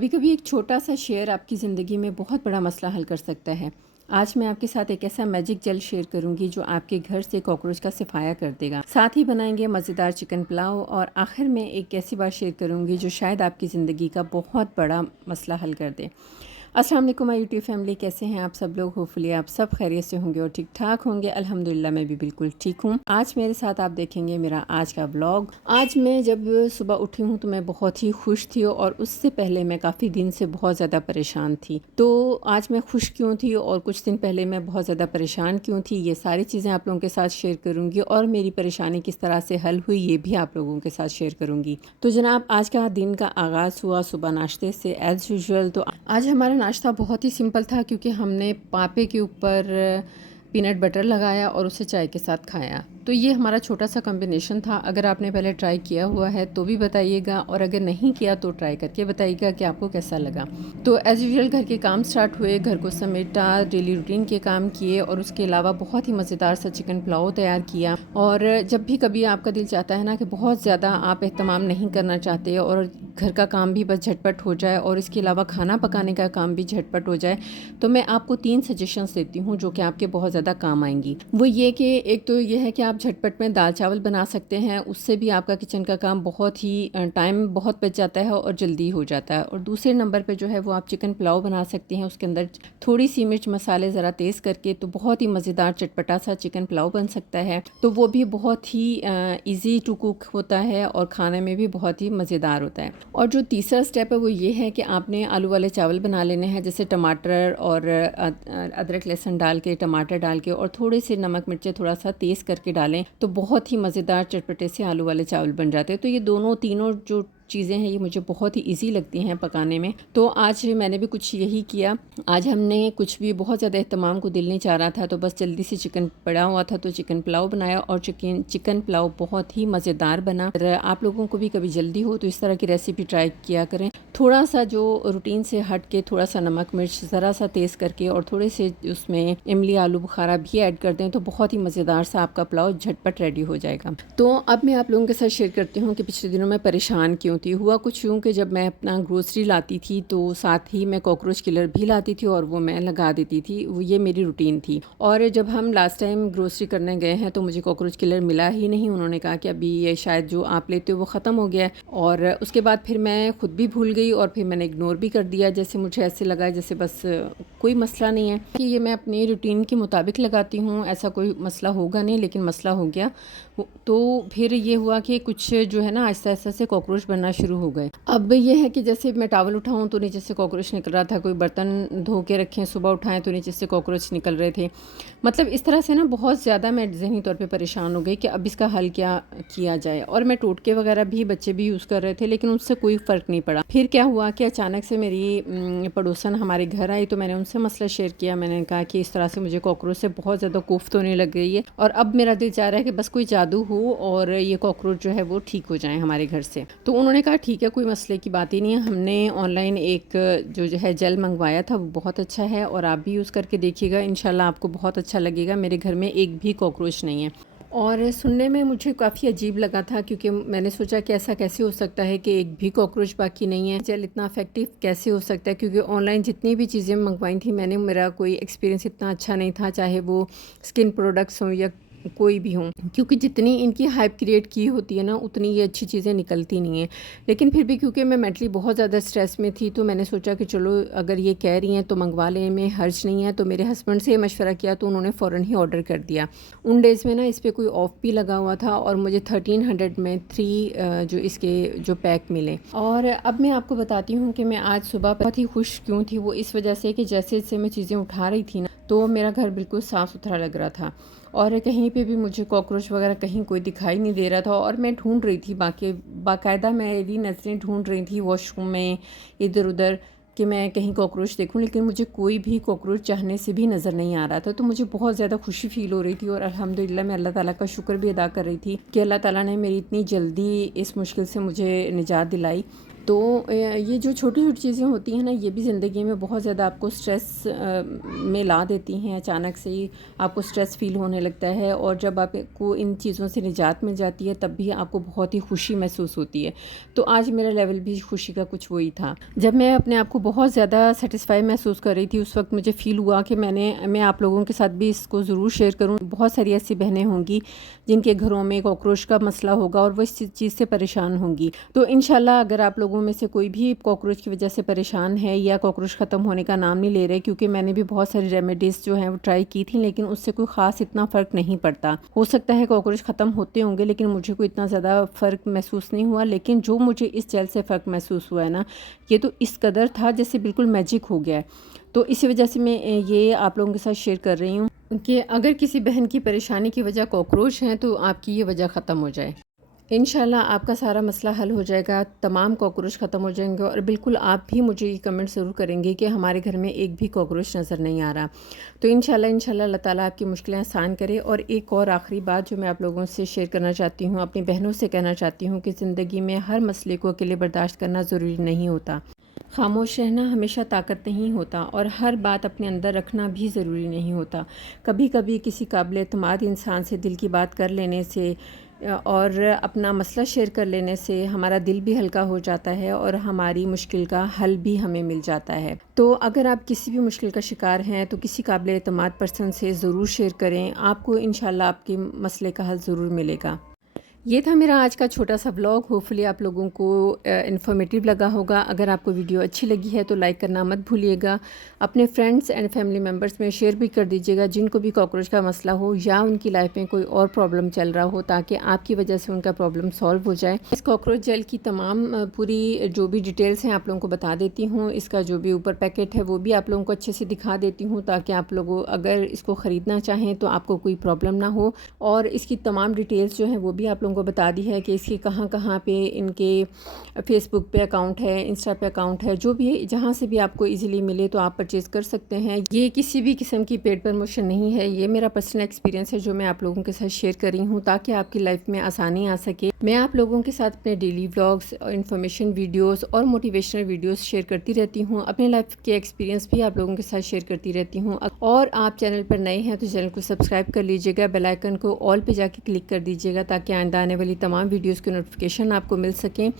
कभी कभी एक छोटा सा शेयर आपकी ज़िंदगी में बहुत बड़ा मसला हल कर सकता है। आज मैं आपके साथ एक ऐसा मैजिक जेल शेयर करूंगी जो आपके घर से कॉकरोच का सफाया कर देगा। साथ ही बनाएंगे मज़ेदार चिकन पुलाव और आखिर में एक ऐसी बात शेयर करूंगी जो शायद आपकी ज़िंदगी का बहुत बड़ा मसला हल कर दे। अस्सलाम वालेकुम माय यूट्यूब फैमिली, कैसे हैं आप सब लोग? होपफुली आप सब खैरियत से होंगे और ठीक ठाक होंगे। अल्हम्दुलिल्लाह मैं भी बिल्कुल ठीक हूँ। आज मेरे साथ आप देखेंगे मेरा आज का व्लॉग। आज मैं जब सुबह उठी हूँ तो मैं बहुत ही खुश थी और उससे पहले मैं काफ़ी दिन से बहुत ज़्यादा परेशान थी। तो आज मैं खुश क्यों थी और कुछ दिन पहले मैं बहुत ज़्यादा परेशान क्यों थी, ये सारी चीज़ें आप लोगों के साथ शेयर करूँगी और मेरी परेशानी किस तरह से हल हुई ये भी आप लोगों के साथ शेयर करूँगी। तो जनाब, आज का दिन का आगाज़ हुआ सुबह नाश्ते से एज़ यूजुअल। तो आज हमारा नाश्ता बहुत ही सिंपल था क्योंकि हमने पापे के ऊपर पीनट बटर लगाया और उसे चाय के साथ खाया। तो ये हमारा छोटा सा कॉम्बिनेशन था। अगर आपने पहले ट्राई किया हुआ है तो भी बताइएगा और अगर नहीं किया तो ट्राई करके बताइएगा कि आपको कैसा लगा। तो एज़ यूजुअल घर के काम स्टार्ट हुए, घर को समेटा, डेली रूटीन के काम किए और उसके अलावा बहुत ही मज़ेदार सा चिकन पुलाव तैयार किया। और जब भी कभी आपका दिल चाहता है ना कि बहुत ज़्यादा आप एहतमाम नहीं करना चाहते और घर का काम भी बस झटपट हो जाए और इसके अलावा खाना पकाने का काम भी झटपट हो जाए, तो मैं आपको 3 सजेशंस देती हूँ जो कि आपके बहुत ज़्यादा काम आएंगी। वो ये कि एक तो ये है कि आप झटपट में दाल चावल बना सकते हैं, उससे भी आपका किचन का काम बहुत ही टाइम बहुत बच जाता है और जल्दी हो जाता है। और दूसरे नंबर पे जो है वो आप चिकन पुलाव बना सकते हैं, उसके अंदर थोड़ी सी मिर्च मसाले ज़रा तेज़ करके, तो बहुत ही मज़ेदार चटपटा सा चिकन पुलाव बन सकता है। तो वो भी बहुत ही ईजी टू कुक होता है और खाने में भी बहुत ही मज़ेदार होता है। और जो तीसरा स्टेप है वो ये है कि आपने आलू वाले चावल बना लेने हैं, जैसे टमाटर और अदरक लहसुन डाल के, टमाटर डाल के और थोड़े से नमक मिर्चें थोड़ा सा तेज़ करके डालें तो बहुत ही मज़ेदार चटपटे से आलू वाले चावल बन जाते हैं। तो ये दोनों तीनों जो चीज़ें हैं ये मुझे बहुत ही इजी लगती हैं पकाने में। तो आज मैंने भी कुछ यही किया। आज हमने कुछ भी बहुत ज़्यादा एहतमाम को दिल नहीं चाह रहा था तो बस जल्दी से चिकन पड़ा हुआ था तो चिकन पुलाव बनाया और चिकन पुलाव बहुत ही मज़ेदार बना। अगर आप लोगों को भी कभी जल्दी हो तो इस तरह की रेसिपी ट्राई किया करें। थोड़ा सा जो रूटीन से हट के थोड़ा सा नमक मिर्च ज़रा सा तेज़ करके और थोड़े से उसमें इमली आलू बुखारा भी ऐड कर दें तो बहुत ही मज़ेदार सा आपका पुलाव झटपट रेडी हो जाएगा। तो अब मैं आप लोगों के साथ शेयर करती हूँ कि पिछले दिनों में परेशान क्यों थी। हुआ कुछ यूँ कि जब मैं अपना ग्रोसरी लाती थी तो साथ ही मैं कॉकरोच किलर भी लाती थी और वो मैं लगा देती थी। वो ये मेरी रूटीन थी। और जब हम लास्ट टाइम ग्रोसरी करने गए हैं तो मुझे कॉकरोच किलर मिला ही नहीं। उन्होंने कहा कि अभी ये शायद जो आप लेते हो वो ख़त्म हो गया है। और उसके बाद फिर मैं खुद भी भूल गई और फिर मैंने इग्नोर भी कर दिया। जैसे मुझे ऐसे लगा जैसे बस कोई मसला नहीं है कि ये मैं अपनी रूटीन के मुताबिक लगाती हूँ, ऐसा कोई मसला होगा नहीं, लेकिन मसला हो गया। तो फिर ये हुआ कि कुछ जो है ना आहिस्ता आहिस्ता से कॉकरोच बनना शुरू हो गए। अब ये है कि जैसे मैं टॉवल उठाऊं तो नीचे से कॉकरोच निकल रहा था, कोई बर्तन धो के रखें सुबह उठाएं तो नीचे से कॉकरोच निकल रहे थे। मतलब इस तरह से ना बहुत ज़्यादा मैं ज़हनी तौर पे परेशान हो गई कि अब इसका हल क्या किया जाए। और मैं टोटके वगैरह भी बच्चे भी यूज़ कर रहे थे लेकिन उससे कोई फ़र्क नहीं पड़ा। फिर क्या हुआ कि अचानक से मेरी पड़ोसन हमारे घर आई तो मैंने उनसे मसला शेयर किया। मैंने कहा कि इस तरह से मुझे कॉकरोच से बहुत ज़्यादा कोफ्त होने लग गई है और अब मेरा दिल चाह रहा है कि बस कोई जादू हो और ये कॉकरोच जो है वो ठीक हो जाए हमारे घर से। तो उन्होंने कहा ठीक है, कोई मसले की बात ही नहीं है। हमने ऑनलाइन एक जो है जेल मंगवाया था वो बहुत अच्छा है और आप भी यूज़ करके देखिएगा, इंशाल्लाह आपको बहुत अच्छा लगेगा। मेरे घर में एक भी कॉकरोच नहीं है। और सुनने में मुझे काफ़ी अजीब लगा था क्योंकि मैंने सोचा कि ऐसा कैसे हो सकता है कि एक भी कॉकरोच बाकी नहीं है, जेल इतना इफेक्टिव कैसे हो सकता है। क्योंकि ऑनलाइन जितनी भी चीज़ें मंगवाई थी मैंने, मेरा कोई एक्सपीरियंस इतना अच्छा नहीं था, चाहे वो स्किन प्रोडक्ट्स हों या कोई भी हों, क्योंकि जितनी इनकी हाइप क्रिएट की होती है ना उतनी ये अच्छी चीज़ें निकलती नहीं हैं। लेकिन फिर भी क्योंकि मैं मेंटली बहुत ज़्यादा स्ट्रेस में थी तो मैंने सोचा कि चलो अगर ये कह रही हैं तो मंगवा लें, में हर्ज नहीं है। तो मेरे हस्बैंड से मशवरा किया तो उन्होंने फ़ौरन ही ऑर्डर कर दिया। उन डेज़ में ना इस पर कोई ऑफ भी लगा हुआ था और मुझे 1300 में 3 जो इसके जो पैक मिले। और अब मैं आपको बताती हूँ कि मैं आज सुबह बहुत ही खुश क्यों थी। वो इस वजह से कि जैसे जैसे मैं चीज़ें उठा रही थी ना तो मेरा घर बिल्कुल साफ़ सुथरा लग रहा था और कहीं पे भी मुझे कॉकरोच वगैरह कहीं कोई दिखाई नहीं दे रहा था। और मैं ढूंढ रही थी, बाकायदा मेरी नज़रें ढूंढ रही थी वॉशरूम में इधर उधर कि मैं कहीं कॉकरोच देखूं, लेकिन मुझे कोई भी कॉकरोच चाहने से भी नज़र नहीं आ रहा था। तो मुझे बहुत ज़्यादा खुशी फ़ील हो रही थी और अल्हम्दुलिल्लाह मैं अल्लाह ताला का शुक्र भी अदा कर रही थी कि अल्लाह ताला ने मेरी इतनी जल्दी इस मुश्किल से मुझे निजात दिलाई। तो ये जो छोटी-छोटी चीज़ें होती हैं ना, ये भी ज़िंदगी में बहुत ज़्यादा आपको स्ट्रेस में ला देती हैं। अचानक से ही आपको स्ट्रेस फ़ील होने लगता है और जब आपको इन चीज़ों से निजात मिल जाती है, तब भी आपको बहुत ही खुशी महसूस होती है। तो आज मेरा लेवल भी खुशी का कुछ वही था। जब मैं अपने आप को बहुत ज़्यादा सैटिस्फ़ाई महसूस कर रही थी, उस वक़्त मुझे फ़ील हुआ कि मैं आप लोगों के साथ भी इसको ज़रूर शेयर करूँ। बहुत सारी ऐसी बहनें होंगी, जिनके घरों में कॉकरोच का मसला होगा और वो इस चीज़ से परेशान होंगी। तो इंशाल्लाह अगर आप लोगों में से कोई भी कॉकरोच की वजह से परेशान है या कॉकरोच ख़त्म होने का नाम नहीं ले रहे, क्योंकि मैंने भी बहुत सारी रेमेडीज़ जो हैं वो ट्राई की थी, लेकिन उससे कोई ख़ास इतना फ़र्क नहीं पड़ता। हो सकता है कॉकरोच ख़त्म होते होंगे, लेकिन मुझे कोई इतना ज़्यादा फ़र्क महसूस नहीं हुआ। लेकिन जो मुझे इस जेल से फ़र्क महसूस हुआ है ना, ये तो इस कदर था जैसे बिल्कुल मैजिक हो गया है। तो इसी वजह से मैं ये आप लोगों के साथ शेयर कर रही हूँ कि अगर किसी बहन की परेशानी की वजह कॉकरोच है, तो आपकी ये वजह ख़त्म हो जाए। इंशाल्लाह आपका सारा मसला हल हो जाएगा, तमाम कॉकरोच ख़त्म हो जाएंगे और बिल्कुल आप भी मुझे ये कमेंट ज़रूर करेंगे कि हमारे घर में एक भी कॉकरोच नज़र नहीं आ रहा। तो इंशाल्लाह अल्लाह ताला आपकी मुश्किलें आसान करे। और एक और आखिरी बात जो मैं आप लोगों से शेयर करना चाहती हूँ, अपनी बहनों से कहना चाहती हूँ कि ज़िंदगी में हर मसले को अकेले बर्दाश्त करना ज़रूरी नहीं होता। खामोश रहना हमेशा ताकत नहीं होता और हर बात अपने अंदर रखना भी ज़रूरी नहीं होता। कभी कभी किसी काबिल एतमाद इंसान से दिल की बात कर लेने से और अपना मसला शेयर कर लेने से हमारा दिल भी हल्का हो जाता है और हमारी मुश्किल का हल भी हमें मिल जाता है। तो अगर आप किसी भी मुश्किल का शिकार हैं, तो किसी काबिल एतमाद पर्सन से ज़रूर शेयर करें, आपको इंशाल्लाह आपके मसले का हल ज़रूर मिलेगा। ये था मेरा आज का छोटा सा व्लॉग। होपफुली आप लोगों को इन्फॉर्मेटिव लगा होगा। अगर आपको वीडियो अच्छी लगी है तो लाइक करना मत भूलिएगा। अपने फ्रेंड्स एंड फैमिली मेम्बर्स में शेयर भी कर दीजिएगा, जिनको भी कॉकरोच का मसला हो या उनकी लाइफ में कोई और प्रॉब्लम चल रहा हो, ताकि आपकी वजह से उनका प्रॉब्लम सॉल्व हो जाए। इस कॉकरोच जेल की तमाम पूरी जो भी डिटेल्स हैं आप लोगों को बता देती हूँ। इसका जो भी ऊपर पैकेट है वो भी आप लोगों को अच्छे से दिखा देती हूँ, ताकि आप लोगों अगर इसको ख़रीदना चाहें तो आपको कोई प्रॉब्लम ना हो। और इसकी तमाम डिटेल्स जो हैं वो भी आप लोगों को बता दी है कि इसकी कहाँ पे इनके फेसबुक पे अकाउंट है, इंस्टा पे अकाउंट है, जो भी है, जहाँ से भी आपको इजीली मिले तो आप परचेज़ कर सकते हैं। ये किसी भी किस्म की पेड प्रमोशन नहीं है, ये मेरा पर्सनल एक्सपीरियंस है जो मैं आप लोगों के साथ शेयर कर रही हूँ, ताकि आपकी लाइफ में आसानी आ सके। मैं आप लोगों के साथ अपने डेली व्लॉग्स और इन्फॉर्मेशन वीडियोज़ और मोटिवेशनल वीडियोज़ शेयर करती रहती हूँ। अपने लाइफ के एक्सपीरियंस भी आप लोगों के साथ शेयर करती रहती हूँ। और आप चैनल पर नए हैं तो चैनल को सब्सक्राइब कर लीजिएगा, बेल आइकन को ऑल पे जाके क्लिक कर दीजिएगा, ताकि आइंदा आने वाली तमाम वीडियोज़ के नोटिफिकेशन आपको मिल सकें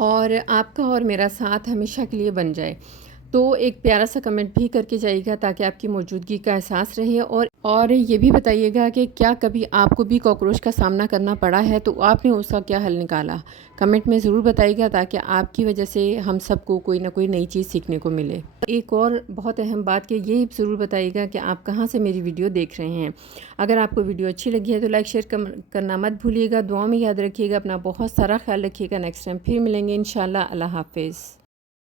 और आपका और मेरा साथ हमेशा के लिए बन जाए। तो एक प्यारा सा कमेंट भी करके जाइएगा, ताकि आपकी मौजूदगी का एहसास रहे। और ये भी बताइएगा कि क्या कभी आपको भी कॉकरोच का सामना करना पड़ा है, तो आपने उसका क्या हल निकाला। कमेंट में ज़रूर बताइएगा, ताकि आपकी वजह से हम सबको कोई ना कोई नई चीज़ सीखने को मिले। एक और बहुत अहम बात कि ये ज़रूर बताइएगा कि आप कहाँ से मेरी वीडियो देख रहे हैं। अगर आपको वीडियो अच्छी लगी है तो लाइक शेयर करना मत भूलिएगा। दुआ में याद रखिएगा, अपना बहुत सारा ख्याल रखिएगा। नेक्स्ट टाइम फिर मिलेंगे इंशाल्लाह। अल्लाह हाफ़िज़।